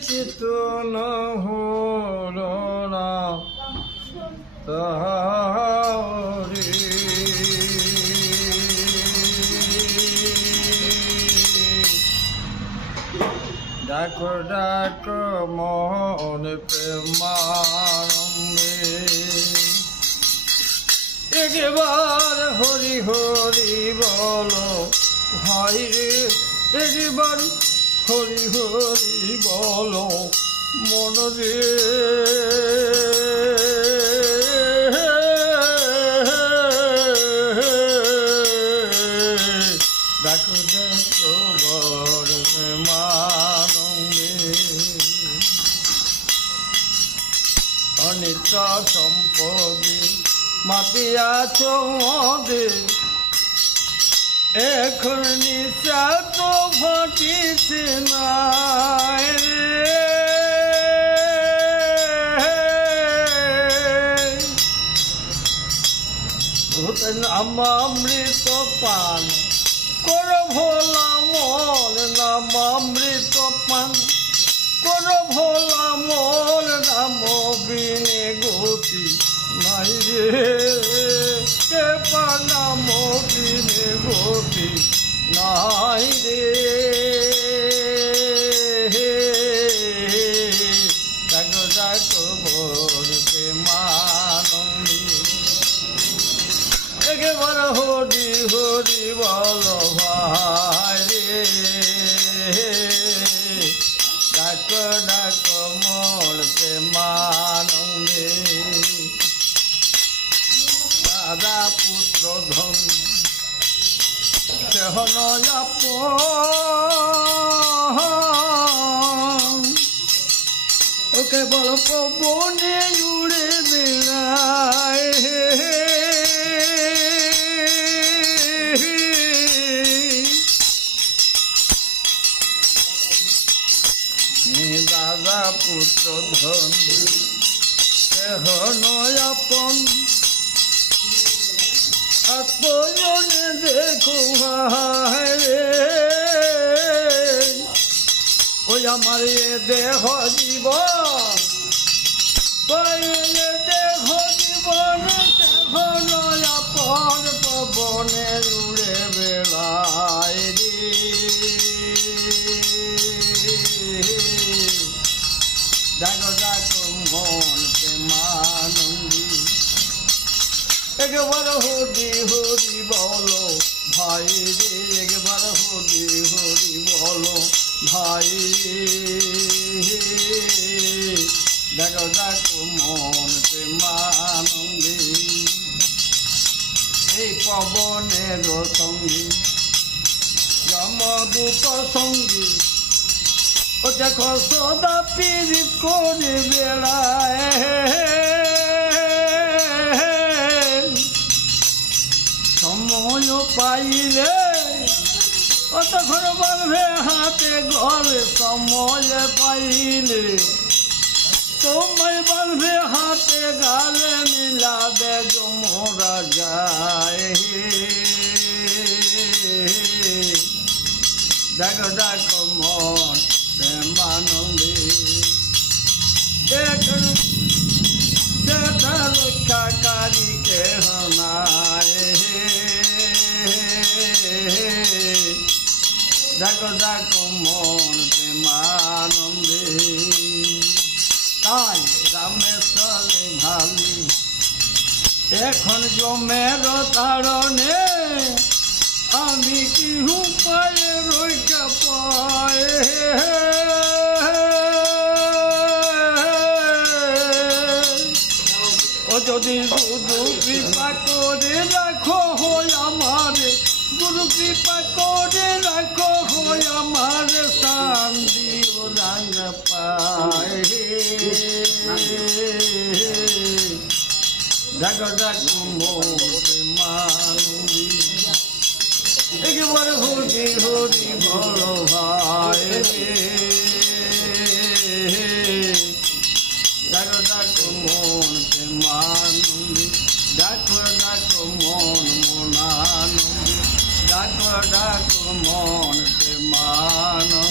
চিতন হলো না তাহারি ডাকো ডাকো মন প্রেমানন্দে একবার হরি হরি বলো ভাই রে একবার হরি হরি বলো মন রে ডাকো ডাকো বড় মানবে অনিত্য সম্পদে মাতিয়াছ মদে এখন নিশা তো ঘটিছে না নামামৃত পান কর ভোলা মন নামামৃত পান কর ভোলা মন নাম বিনে গতি নাই রে নাম বিনে গতি নাই রে ডাকো ডাকো বলতে মানন্দী একবার হরি হরি বল ভাই রে ডাকো ডাকো মোর প্রেমানন্দে দাদা পুত্র ধন সেহন ওকে বল পবনে উড়ে বেড়ায় দাদা পুত্র ধন সেহন আপন আত্মজনে দেখো রে ওই আমার এ দেহ জীবন দেহ জীবন সেহন আপন পবনে উড়ে বেড়ায় রে ডাকো ডাকো মন প্রেমানন্দী একবার হরি হরি বলো ভাই রে একবার হরি হরি বলো ভাই ডাকো ডাকো মন প্রেমানন্দী এই পবনের সঙ্গী যমদূত সঙ্গী ও দেখো সদা পীড়িত করে বেড়ায় সময় পাইলে ও তখন বলবে হাতে গলে সময় পাইলে তোমায় বলবে হাতে গালে মিলাবে জমরা যায় ডাকো ডাকো মন প্রেমানন্দে দেখুন সেটা রক্ষাকারী কেহ নাই ডাকো ডাকো মন প্রেমানন্দে তাই রামেশ্বরে ভালি এখন জমের তারণে আমি কি উপায়ে রইতে পায় ও যদি শুধু কৃপা করে রাখো হয় আমার গুরু কৃপা করে রাখো হয় আমার শান্তি ও রঙ পায় ডাকো ডাকো মোর মানবী একবার হরি হরি বলো ভাই ডাকো ডাকো মন প্রেমানন্দী ডাকো ডাকো মন মনানন্দী ডাকো ডাকো মন প্রেমানন্দী